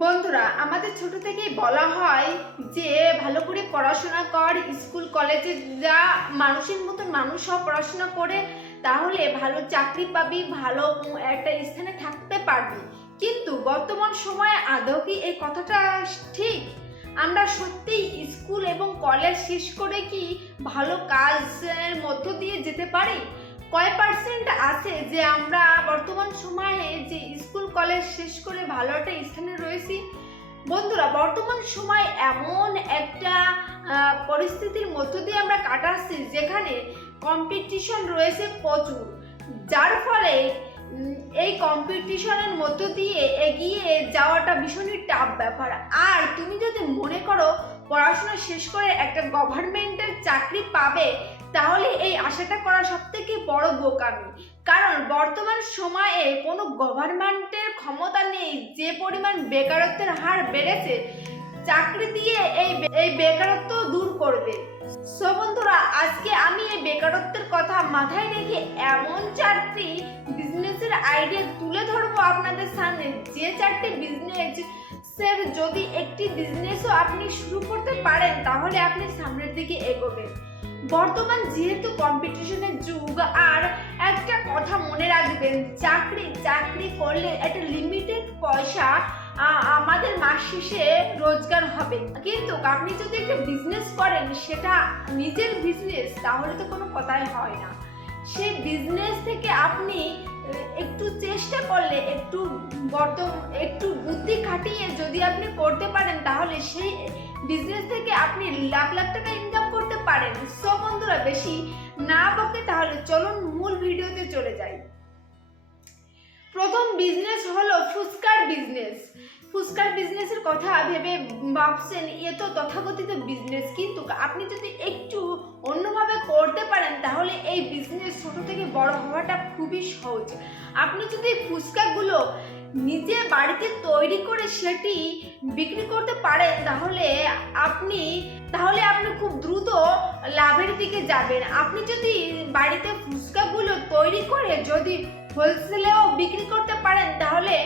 বন্ধুরা, আমাদের ছোট থেকেই বলা হয় যে ভালো করে পড়াশোনা কর, স্কুল কলেজে যা, মানুষের মতন মানুষ সব পড়াশোনা করে, তাহলে ভালো চাকরি পাবি, ভালো একটা স্থানে থাকতে পারবি। কিন্তু বর্তমান সময়ে আদৌ কি এই কথাটা ঠিক? আমরা সত্যিই স্কুল এবং কলেজ শেষ করে কি ভালো কাজের মধ্য দিয়ে যেতে পারি? কয় পার্সেন্ট আছে যে আমরা বর্তমান সময়ে যে স্কুল কলেজ শেষ করে ভালো একটা স্থানে রয়েছি? বন্ধুরা, বর্তমান সময় এমন একটা পরিস্থিতির মধ্য দিয়ে আমরা কাটাচ্ছি যেখানে কম্পিটিশন রয়েছে প্রচুর, যার ফলে এই কম্পিটিশনের মধ্য দিয়ে এগিয়ে যাওয়াটা ভীষণই টাফ ব্যাপার। আর তুমি যদি মনে করো পড়াশোনা শেষ করে একটা গভর্নমেন্টের চাকরি পাবে, তাহলে এই আশাটা করা সব থেকে বড় বোকামি। কারণ বর্তমান সময়ে কোনো গভর্নমেন্টের ক্ষমতা নেই যে পরিমাণ বেকারত্বের হার বেড়েছে, চাকরি দিয়ে এই বেকারত্ব দূর করবে। সো বন্ধুরা, আজকে আমি এই বেকারত্বের কথা মাথায় রেখে এমন 4টি বিজনেসের আইডিয়া তুলে ধরবো আপনাদের সামনে, যে 4টি বিজনেসের যদি একটি বিজনেসও আপনি শুরু করতে পারেন তাহলে আপনি সামনের দিকে এগোবেন। বর্তমান যেহেতু কম্পিটিশনের যুগ, আর একটা কথা মনে রাখবেন, চাকরি করলে একটা লিমিটেড পয়সা আমাদের মাস শেষে রোজগার হবে। কিন্তু আপনি যদি একটা বিজনেস করেন, সেটা নিজের বিজনেস, তাহলে তো কোনো কথাই হয় না। সেই বিজনেস থেকে আপনি একটু চেষ্টা করলে, একটু বুদ্ধি খাটিয়ে যদি আপনি করতে পারেন, তাহলে সেই বিজনেস থেকে আপনি লাখ লাখ টাকা ইনকাম করতে পারেন। সো বন্ধুরা, বেশি না বকে তাহলে চলুন মূল ভিডিওতে চলে যাই। প্রথম বিজনেস হলো ফুচকার বিজনেস। ফুচকার বিজনেসের কথা ভেবে ভাবছেন এ তো তথাকথিত বিজনেস, কিন্তু আপনি যদি একটু অন্যভাবে করতে পারেন তাহলে এই বিজনেস ছোট থেকে বড় হওয়াটা খুবই সহজ। আপনি যদি ফুচকাগুলো নিজে বাড়িতে তৈরি করে সেটি বিক্রি করতে পারেন, তাহলে আপনি খুব দ্রুত লাভের দিকে যাবেন। আপনি যদি বাড়িতে ফুচকাগুলো তৈরি করে যদি হোলসেলেও বিক্রি করতে পারেন, তাহলে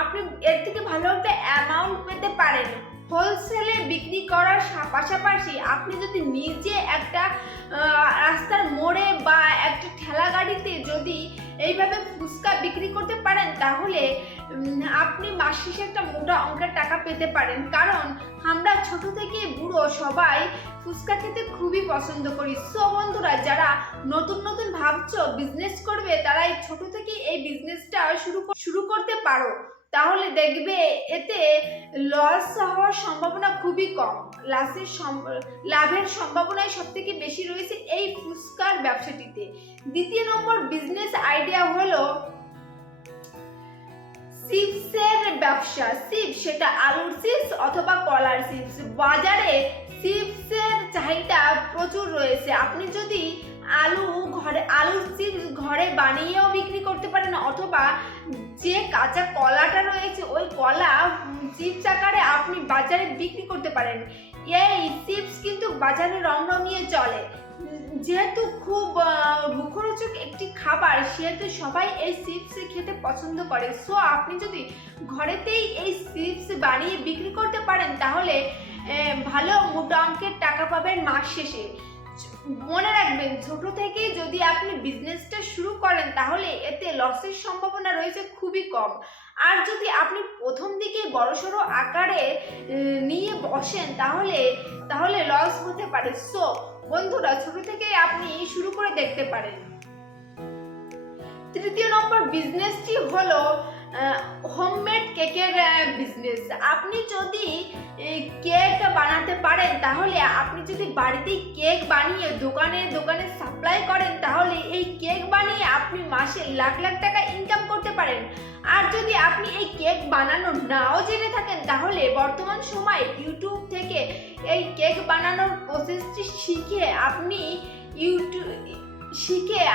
আপনি এর থেকে ভালো একটা অ্যামাউন্ট পেতে পারেন। হোলসেলে বিক্রি করার পাশাপাশি আপনি যদি নিজে একটা রাস্তার মোড়ে বা একটা ঠেলা গাড়িতে যদি এইভাবে ফুচকা বিক্রি করতে পারেন, তাহলে আপনি মাস শেষে একটা মোটা অঙ্কের টাকা পেতে পারেন। কারণ আমরা ছোট থেকে বুড়ো সবাই ফুচকা খেতে খুবই পছন্দ করি। সো বন্ধুরা, যারা নতুন নতুন ভাবছো বিজনেস করবে, তারা এই ছোট থেকে এই বিজনেসটা শুরু করতে পারো। তাহলে দেখবে এতে লস হওয়ার সম্ভাবনা খুবই কম, লাভের সম্ভাবনাই সব থেকে বেশি রয়েছে এই ফুচকার ব্যবসাটিতে। দ্বিতীয় নম্বর বিজনেস আইডিয়া হলো চিপসের ব্যবসা। চিপস, সেটা আলুর চিপস অথবা কলার চিপস। বাজারে চিপসের চাহিদা প্রচুর রয়েছে। আপনি যদি আলুর চিপস ঘরে বানিয়েও বিক্রি করতে পারেন, অথবা যে কাঁচা কলাটা রয়েছে ওই কলা চিপস আকারে আপনি বাজারে বিক্রি করতে পারেন। এই চিপস কিন্তু বাজারে রমরমিয়ে চলে, যেহেতু খুব মুখরোচক একটি খাবার, সেহেতু সবাই এই চিপস খেতে পছন্দ করে। সো আপনি যদি ঘরেতেই এই চিপস বানিয়ে বিক্রি করতে পারেন, তাহলে ভালো মোটা অঙ্কের টাকা পাবেন মাস শেষে। মনে রাখবেন, ছোট থেকেই যদি আপনি বিজনেসটা শুরু করেন, তাহলে এতে লসের সম্ভাবনা রয়েছে খুবই কম। আর যদি আপনি প্রথম দিকে বড়সড় আকারে নিয়ে বসেন, তাহলে লস হতে পারে। সো বন্ধুরা, ছোট থেকেই আপনি শুরু করে দেখতে পারেন। তৃতীয় নম্বর বিজনেসটি হলো হোমমেড কেকের বিজনেস। আপনি যদি কেক বানাতে পারেন, তাহলে আপনি যদি বাড়িতে কেক বানিয়ে দোকানে সাপ্লাই করেন, তাহলে এই কেক বানিয়ে আপনি মাসে লাখ লাখ টাকা ইনকাম করতে পারেন। আর যদি আপনি এই কেক বানানো নাও জেনে থাকেন, তাহলে বর্তমান সময়ে ইউটিউব থেকে এই কেক বানানোর প্রসেসটি শিখে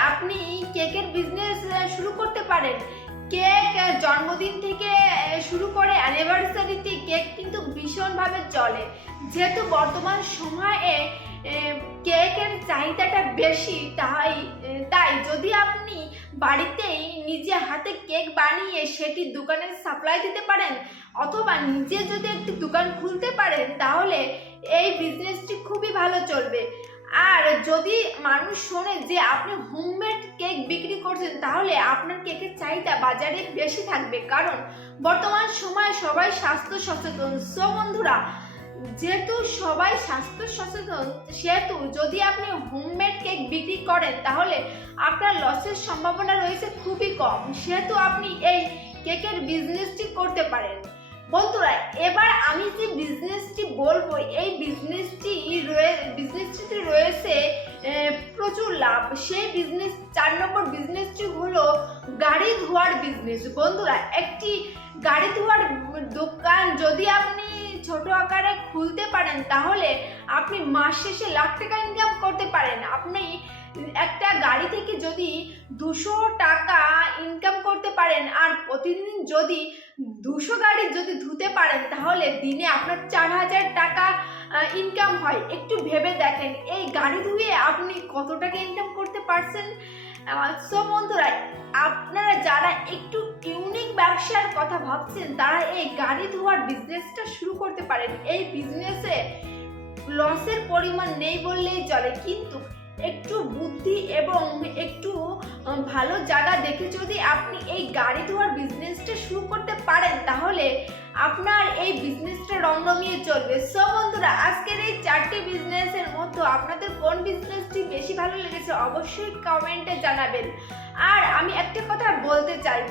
আপনি কেকের বিজনেস শুরু করতে পারেন। কেক জন্মদিন থেকে শুরু করে অ্যানিভার্সারিতে কেক কিন্তু ভীষণভাবে চলে। যেহেতু বর্তমান সময়ে কেকের চাহিদাটা বেশি, তাই যদি আপনি বাড়িতেই নিজে হাতে কেক বানিয়ে সেটি দোকানে সাপ্লাই দিতে পারেন, অথবা নিজে যদি একটি দোকান খুলতে পারেন তাহলে এই বিজনেসটি খুবই ভালো চলবে। আর যদি মানুষ শোনে যে আপনি হোমমেড কেক বিক্রি করছেন তাহলে আপনার কেকের চাহিদা বাজারে বেশি থাকবে, কারণ বর্তমান সময়ে সবাই স্বাস্থ্য সচেতন। সো বন্ধুরা, যেহেতু সবাই স্বাস্থ্য সচেতন সেহেতু যদি আপনি হোমমেড কেক বিক্রি করেন তাহলে আপনার লসের সম্ভাবনা রয়েছে খুবই কম, সেহেতু আপনি এই কেকের বিজনেসটি করতে পারেন। বন্ধুরা, এবার আমি যে বিজনেসটি বলবো এই বিজনেসটিতে রয়েছে প্রচুর লাভ। সেই বিজনেস 4 নম্বর বিজনেসটি হলো গাড়ি ধোয়ার বিজনেস। বন্ধুরা, একটি গাড়ি ধোয়ার দোকান যদি আপনি ছোট আকারে খুলতে পারেন তাহলে আপনি মাস শেষে লাখ টাকা ইনকাম করতে পারেন। আপনি একটা গাড়ি থেকে যদি 200 টাকা ইনকাম করতে পারেন আর প্রতিদিন যদি 200 গাড়ি যদি ধুতে পারেন তাহলে দিনে আপনার 4000 টাকা ইনকাম হয়। একটু ভেবে দেখেন এই গাড়ি ধুয়ে আপনি কত টাকা ইনকাম করতে পারছেন। সো বন্ধুরা, আপনারা যারা একটু ইউনিক ব্যবসার কথা ভাবছেন তারা এই গাড়ি ধোয়ার বিজনেসটা শুরু করতে পারেন। এই বিজনেসে লসের পরিমাণ নেই বললেই চলে, কিন্তু একটু বুদ্ধি এবং একটু ভালো জায়গা দেখে যদি আপনি এই গাড়ি ধোয়ার বিজনেসটা শুরু করতে পারেন তাহলে আপনার এই বিজনেসটা রমরমিয়ে চলবে। সো বন্ধুরা, আজকের এই 4টি বিজনেসের মধ্যে আপনাদের কোন বিজনেসটি বেশি ভালো লেগেছে অবশ্যই কমেন্টে জানাবেন। আর আমি একটা কথা বলতে চাই,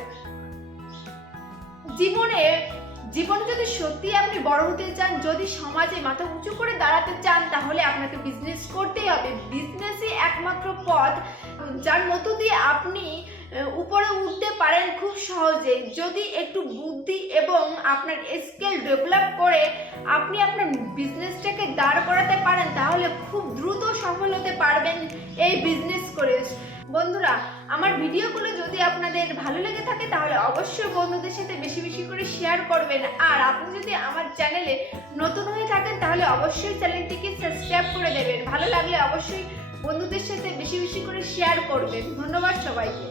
জীবনে যদি সত্যি আপনি বড় হতে চান, যদি সমাজে মাথা উঁচু করে দাঁড়াতে চান তাহলে আপনাকে বিজনেস করতেই হবে। বিজনেসই একমাত্র পথ যার মধ্য দিয়ে আপনি উপরে উঠতে পারেন খুব সহজে। যদি একটু বুদ্ধি এবং আপনার স্কিল ডেভেলপ করে আপনি আপনার বিজনেসটাকে দাঁড় করাতে পারেন তাহলে খুব দ্রুত সফল হতে পারবেন এই বিজনেস করে। বন্ধুরা, আমার ভিডিওগুলো যদি আপনাদের ভালো লেগে থাকে তাহলে অবশ্যই বন্ধুদের সাথে বেশি বেশি করে শেয়ার করবেন। আর আপনি যদি আমার চ্যানেলে নতুন হয়ে থাকেন তাহলে অবশ্যই চ্যানেলটিকে সাবস্ক্রাইব করে দেবেন। ভালো লাগলে অবশ্যই বন্ধুদের সাথে বেশি বেশি করে শেয়ার করবেন। ধন্যবাদ সবাইকে।